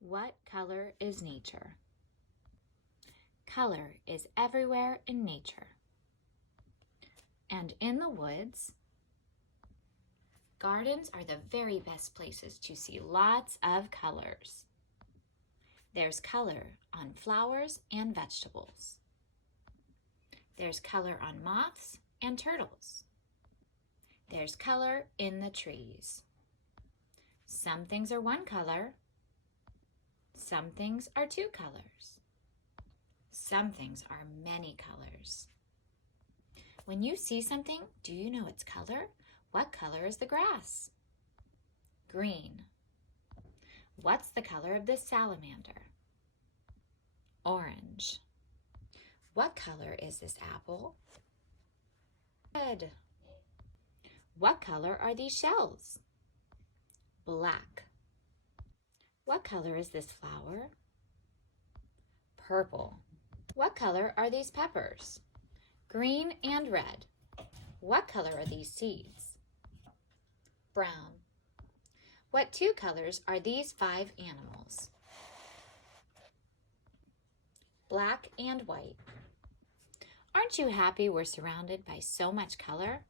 What color is nature? Color is everywhere in nature. And in the woods, gardens are the very best places to see lots of colors. There's color on flowers and vegetables. There's color on moths and turtles. There's color in the trees. Some things are one color. Some things are two colors. Some things are many colors. When you see something, do you know its color? What color is the grass? Green. What's the color of this salamander? Orange. What color is this apple? Red. What color are these shells? Black. What color is this flower? Purple. What color are these peppers? Green and red. What color are these seeds? Brown. What two colors are these 5 animals? Black and white. Aren't you happy we're surrounded by so much color?